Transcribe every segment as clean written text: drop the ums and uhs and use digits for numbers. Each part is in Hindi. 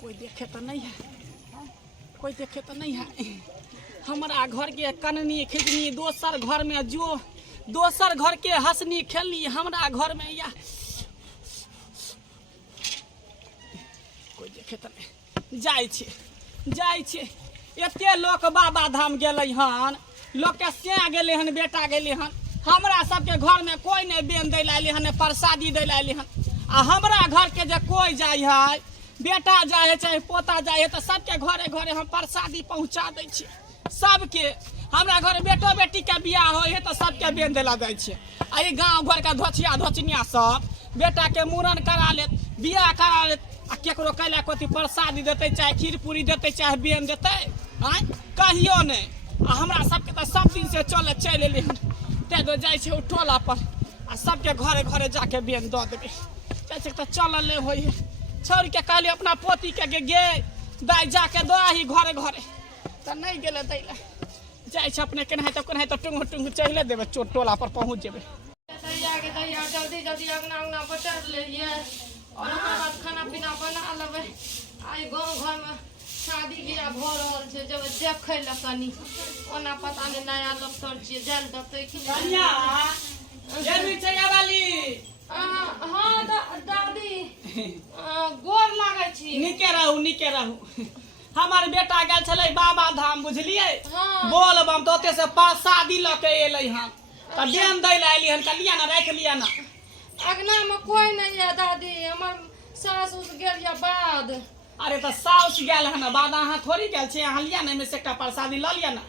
कोई देखे तो नहीं है, कोई देखे तो नहीं है। हमारा घर के कननी खिचनी दोसर घर में जो दोसर घर के हंसनी खेलनी हमारा घर में या कोई देखे तो नहीं। जाय छे एते लोक बाबा धाम गेलै हन, लोक के से गेलै हन, बेटा गेलै हन। हमरा सबके घर में कोई नहीं बेन दै लाइले हन, प्रसादी दै लाइले हन। आ हमरा घर के जे कोई जाय है, बेटा जाए है चाहे पोता जाए है, तो सबके घरे घरे हम प्रसादी पहुँचा दै छियै सबके। हमरा घर बेटो बेटी के बियाह हो है तो सबके बेन दिला जाए छे। आ गाँव घर के धोचिया धोचनिया सब बेटा के मूड़न करा लेत, बियाह करा लेत, आ केकरो कैला कथी प्रसादी देते चाहे खीर पूरी देते चाहे बेन देते आय कहियो नहीं। आ हमरा सबके तो सब दिन से चल एले हन, ते दो जाय छे टोला पर आ सबके घरे घरे जाके बेन दऽ देबे। चाहे तो चल ले होई है छोड़ के कहली अपना पोती के गे दाय जाके दही घरे घरे तो नहीं गेले दै ला। जाय छे अपने केनाहे तो टुंग टुंग चले देबे, चोट टोला पर पहुँच जेबे। जल्दी जल्दी अंगना बटर ले और बाद खाना पीना बना लेबै। आई गाँव घर में शादी बियाह भ रहल छै, जब देखे ला कनी ओना पता नहीं नया लोग तर छियै जाल दतै कि कन्या जल्दी चया वाली। हाँ दादी गोर लागै छी। निके रहू। हमार बेटा गेल छलै बाबा धाम बुझलिए, हाँ। बोल बम तो ओते से प्रसादी ल के एलै हन, त देन दै ला एली हन, कहलिया ना राख लिया ना। अगना में कोई नहीं है दादी, हमर सास उस गेल या बाद। अरे तो साउस गेल हन, बाद अहाँ थोड़ी गेल छे, अहाँ लिया ना में से एकटा प्रसादी ल लिया ना।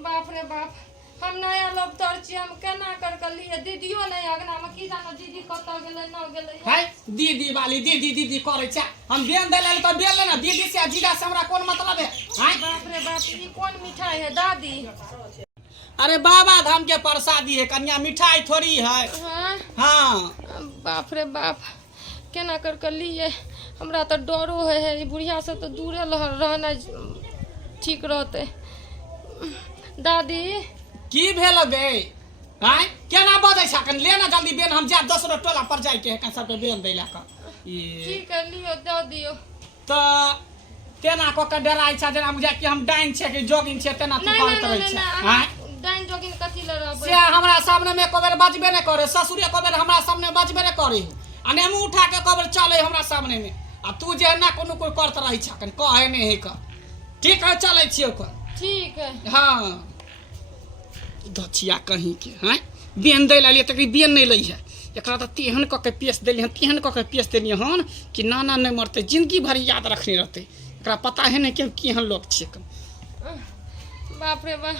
बाप रे बाप, हम नया लोग तर छी, हम केना कर के लिए? दीदियो नहीं अगना में, की जानो दीदी कत गेलै न गेलै। है दीदी वाली दीदी करे छे, हम बेन दे ले तो बेन ले ना। दीदी से जीजा से हमरा कोन मतलब है? बाप रे बाप, ई कौन मिठाई है दादी? अरे बाबा धाम के प्रसादी है कन्या, मिठाई थोड़ी है। हाँ बाप रे बाप, केना कर के लिए? हमरा तो डरो है, ई बुढ़िया से तो दूरे रहना ठीक रहते। दादी की भेल बे? हैं केना बजै छ? कन लेना जल्दी बेन, हम जा दोसरो टोला पर जाय के है सब बेन दै ला क। ठीक है लियो दे दियो। तो तेना को के डराइ छ, जेना बुझा कि हम डाइन छे कि जोगिन छे, तेना तू बात करै छ। हैं डाइन जोगिन कथि ल रहबै? से हमरा सामने में को बेर बजबे नै करे, ससुरे को बेर हमरा सामने बजबे नै करे। आ ने मुंह उठा के को बेर चले हमरा सामने में, आ तू जे ना कोनो कोई करत रही छ, कन कहे नै है क। ठीक है चलै छियो को। ठीक है। हाँ दछिया कहीं के हैं बेन दै ला लिए तकरी बेन नहीं लई है। एकरा त तेहन क के पेश देली हन, तेहन क के पेश देली हन कि नाना नहीं मरते, जिंदगी भर याद रखने रहते। एकरा पता है नहीं कि केहन लोग छिए। बाप रे बाप,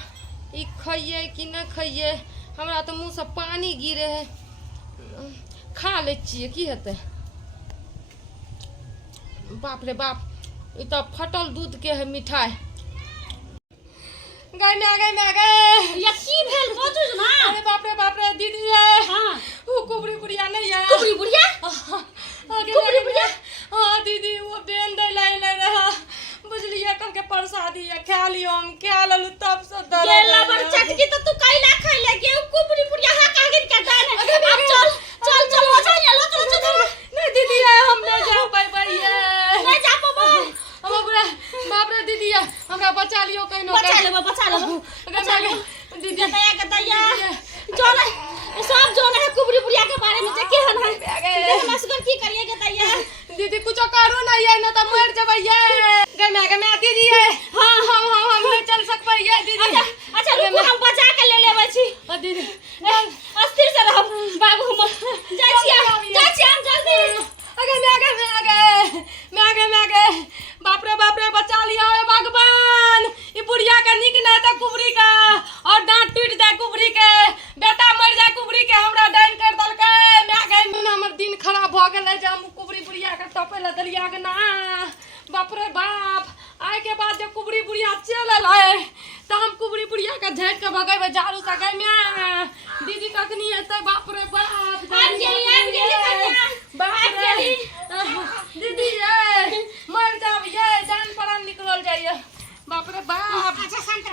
ई खइए कि न खइए, हमरा तो मुंह से पानी गिरे है। खा ले छिए की हेतै? बाप रे बाप, ई तो फटल दूध के है मिठाई। गई में आ गई या की भेल बोझू ना? अरे बाप रे दीदी है। हां वो कुबरी बुढ़िया नहीं है। कुबरी बुढ़िया? कुबरी बुढ़िया? हाँ दीदी वो बेन दे लाई रहा, बुझलिए कल के प्रसादी है, खा लियो। हम खा ललु तब से दर्द ये लबर चटकी तो तू कैला खैले के कुबरी बुढ़िया हा कागिन के डाल। अब चल हो जा लो चल। नहीं दीदी है, हम ले जा पाई है। नहीं जा पाबो। हम बुरा बाप रे दीदी है, हमरा बचा लियो कहिनो। बचा ले दीदी दया के दया चल सब जोन है कुबरी बुढ़िया के बारे में जे केहन है मसगर की करिए के दया। दीदी कुछ करो ना, ये ना तो मर जबै ये। गमे दीदी है। हां हम नहीं चल सकबै ये दीदी। अच्छा रुको, हम बचा के ले लेबै छी। दीदी अस्थिर से रह बाबू, हम जाय छी हम जल्दी। आगे बाप रे बचा लिया है भगवान। ई बुढ़िया का निक नहीं था कुबरी का, और दांत टूट जाए कुबरी के, बेटा मर जाए कुबरी के, हमरा डाइन कर दलकै। हमर दिन खराब भ गेलै जे हम कुबरी बुढ़िया के टपे ला दलिया के ना। बाप रे बाप, आइ के बाद जब कुबरी बुढ़िया चल आए तो हम कुबरी बुढ़िया के झेड़ के भगैबे झाड़ू से। गई में दीदी कखनी एतै? बाप रे बाप दीदी ये मर जाब ये, जान प्राण निकल जाइए। बाप रे बाप, अच्छा शांत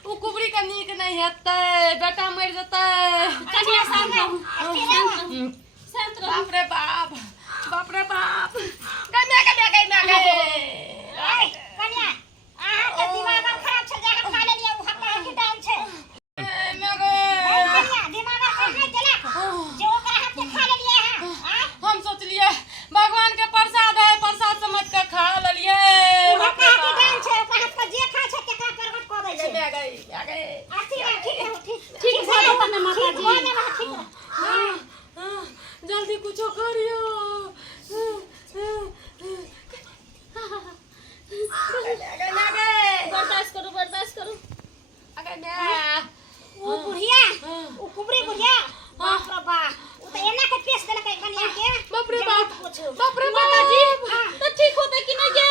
उ कुबरी का नीक नहीं हेतै, बेटा मर जेतै। कनिया शांत बाप रे बाप, गमे कन्या आहा के दिमाग खराब छ जाके खा ले लिया हक्का के डाल छे कन्या दिमाग खराब गेला जो ओकरा हाथ के खा ले लिया है हम सोच लिए भगवान के प्रसाद है, प्रसाद समझ के खा लिए। हक्का के डाल छे ओकरा हाथ पर जे खा छे तका प्रकट क दे छे आ गई ठीक है ठीक है माता जी ठीक है जल्दी कुछ करियो। बर्दाश्त करो ओ बुढ़िया ओ कुबरी बुढ़िया बाप रे बाप ओ त एना के पेश देलक कन्या के बाप रे बाप माता जी तो ठीक होता कि नहीं ये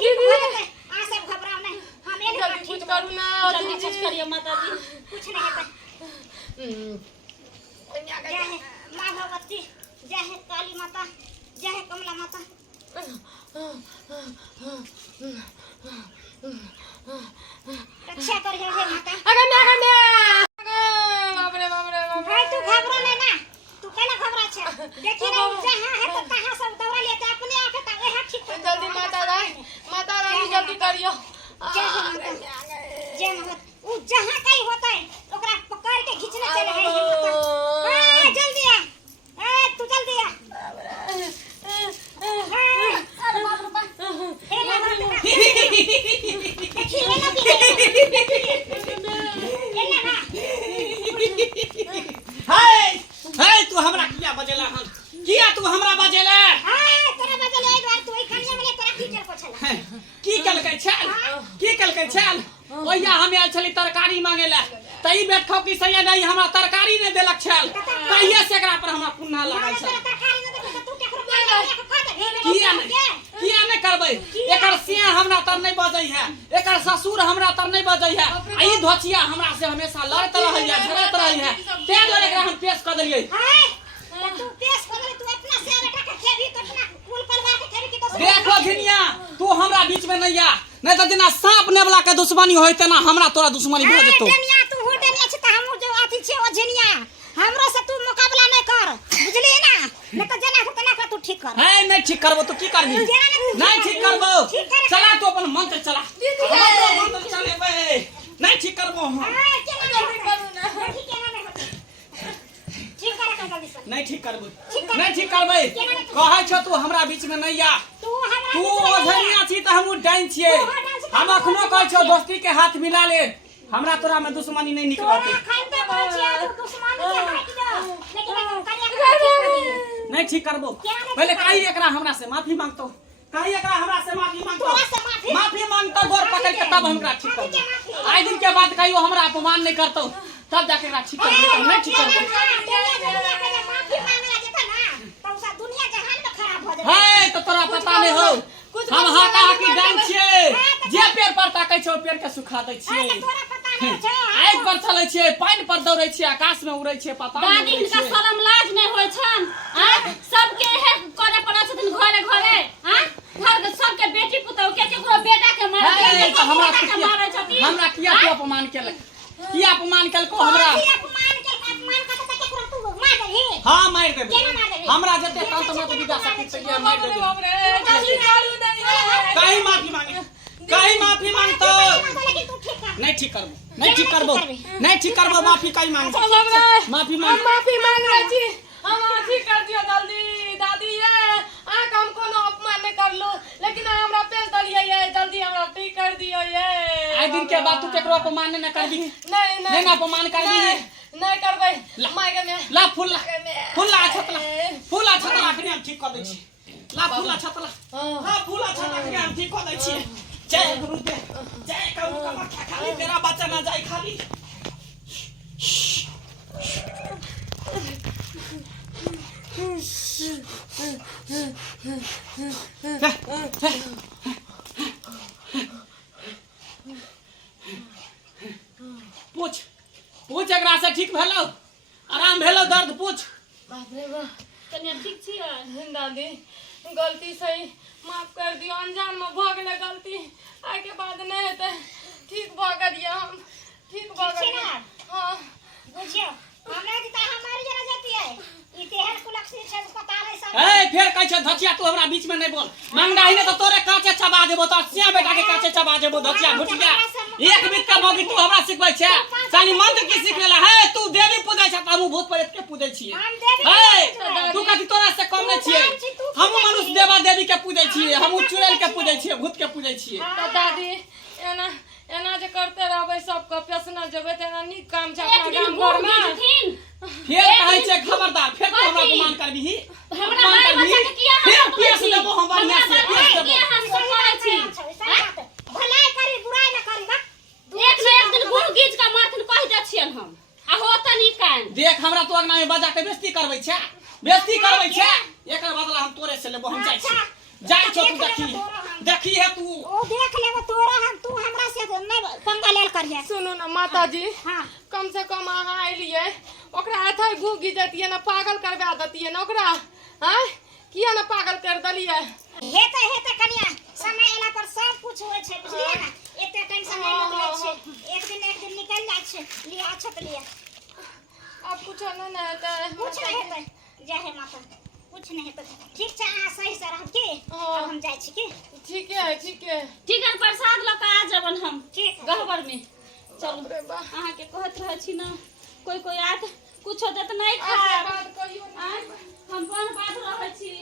ठीक हो जाते आ सब घबराओ नहीं हम एने जल्दी कुछ करू ना जल्दी कुछ करियो माता जी कुछ नहीं होता जय है माँ भगवती जय है काली माता जय है कमला माता रक्षा करियो हे माता भाई तू घबरा नहीं ना तू केना घबरा छे देखी रे जहां है तो तहां सब दौड़ा लेते अपने आके त एहा ठीक कर जल्दी माता रानी जल्दी करियो। जय हो माता जय माता उ जहां कहीं होता है ओकरा पकड़ के खींचने चले है माता जल्दी आ तू जल्दी आ अरे बाप रे बाप हे माता देखी ना हाय हाय तू हमरा किया बजेला हन किया तू हमरा बजेला तोरा बजेला एक बार तू ई कन्या में तोरा की कर पोछला की कलकै छल ओया हमे आल छली तरकारी मांगेला तई बैठो की सही नहीं हमरा तरकारी ने देलक छल कहिया से एकरा पर हमरा पुन्ना लागल छल तरकारी न देखे तू केकरो खा दे किया नहीं करबै एकर से हमरा तर नहीं बजै है एकर ससुर हमरा तर नहीं बजै है ई धोचिया हमरा से हमेशा लड़त रहै है झगड़त रहै है ते दुआरे एकरा हम पेश क देलियै तू पेश कर तू अपना से बेटा के खेबी तो अपना कुल परिवार के खेबी की तो देखो घिनिया तू हमरा बीच में नहीं आ नहीं तो जेना सांप नेवला के दुश्मनी होय तेना हमरा तोरा दुश्मनी भ जेतौ डेनिया तू हो डेनिया छ त हमहु जो अथी छे ओ झिनिया हमरो से तू मुकाबला नहीं कर बुझली ना नहीं तो जेना हो तना तू ठीक कर है नहीं ठीक करबो तो की करबी नहीं ठीक करबो चला तू अपन मंत्र चला मंत्र चले बे नहीं ठीक करबो हम नहीं ठीक करबो नहीं ठीक करबै कहै छ तू हमरा बीच में नहीं आ तू ओझनिया छी त हमहु डाइन छियै हम अखनो कहै छ दोस्ती के हाथ मिला ले हमरा तोरा में दुश्मनी नहीं निकलते नहीं ठीक करबो पहले काई एकरा हमरा से माफी मांगतो काई एकरा हमरा से माफी मांगतो गोर पकड़ के तब हमरा ठीक करबो आइ दिन के बाद कहियो हमरा अपमान नहीं करतो तब जाके एकरा ठीक करबो नहीं ठीक करबो है तो तोरा पता नहीं हो हम हाका हाकी डाइन छियै जे पेड़ पर ताकै छै ओ पेड़ के सुखा दै छियै आगि पर चलै छियै पानि पर दौड़ै छियै आकाश में उड़ै छियै पता दादी हिनका शरम लाज नहीं होय छन सबके हे करे पड़ै छथिन घरे घर के सबके बेटी पुतौ के केकरो बेटा के मारै छथिन हमरा किया तू अपमान केलक किया अपमान केलको हमरा हाँ मार देबे हमरा जते तंत्र मत विदा सकत छै मार देबे कहीं माफी मांगतो नहीं ठीक करबो माफी कहीं मांग माफी मांग रही छी हम ठीक कर दियो जल्दी दादी ये आ काम कोनो अपमान नहीं कर लो लेकिन हमरा पेश दलिए ये जल्दी हमरा ठीक कर दियो ये आइ दिन के बाद तू केकरो अपमान नहीं करबी नहीं ना अपमान करबी नहीं करबै माय के ला फूला छतला फिर हम ठीक कर दै छी ला फूला छतला फिर हम ठीक कर दै छी जय गुरुदेव जय करू कमा खाली तेरा बच्चा ना जाए खाली पूछ एकरा से ठीक भेलो आराम भेलो दर्द पूछ बाप रे बाप कन्या ठीक छियै दादी गलती सही माफ कर दियो अनजान में भ गेलै गलती आइ के बाद नहीं हेतै ठीक भ गेलियै हम ठीक भ गेलियै हां बुझियो हमरा जी त हमारी जरा जाती है ई तेहर कुलक से पता नहीं सब ए फिर कहै छै धचिया तू हमरा बीच में नहीं बोल मंगडाही ने तो तोरे काचे चबा देबो तो सिया बेटा के काचे चबा देबो धचिया भुटिया एक बीत का मौगी तू हमरा सिखबै छै सानी मंत्र की सिखलेला है तू देवी पूजै छै हमहु भूत प्रेत के पूजै छियै हम देवी है तू कथि तोरा से कम नहीं छियै हम मनुष्य देवा देवी के पूजै छियै हम चुड़ैल के पूजै छियै भूत के पूजै छियै तो दादी एना एना जे करते रहबै सबके पेशना जेबै त एना नीक काम छै एक अपना दिन गाम बूढ़ घर में गिरथिन फिर कहै छै खबरदार फिर तू हमरा गुमान करबिही हमरा बाल बच्चा के किया फिर हाथ पेश देबो हम बढ़िया से पेश देबो किया हम करे छी भलाई करी बुराई न करी बा एक न एक दिन बूढ़ गिज का मारथिन कह दै छियन हम आ होत नहीं कान देख हमरा तो अंगना में बजा के बेइज्जती करबै छै बेइज्जती करबै छै एकर बदला हम तोरे से लेबो हम जाइ छी जाइ छौ तू देखी है तू ओ देख लेबो तोरा हम तू हमरा से नहीं पंगा लेल करिए सुनू ना माता जी हां कम से कम अहाँ एलिए ओकरा अथै घूग गिजतिए ना पागल करबा दतिए ना ओकरा हैं किया ना पागल कर दलिए हेते कनिया समय एला पर सब कुछ होय छै बुझलिए ना एते टेंशन नहीं ले छै एक दिन निकल जाय छै लिया छत लिया अब कुछ ना त कुछ नहीं हेतै जय हे माता कुछ नहीं हेतै ठीक छै अहाँ सही से रह के अब हम जाय छी के ठीक है ठीक है ठीक है प्रसाद ल के आ जबन हम ठीक गहबर में चलू रे बा अहाँ के कहत रह छी ना कोई आत कुछ होते त नहीं खा बात कहियो हम कोन बात रह छी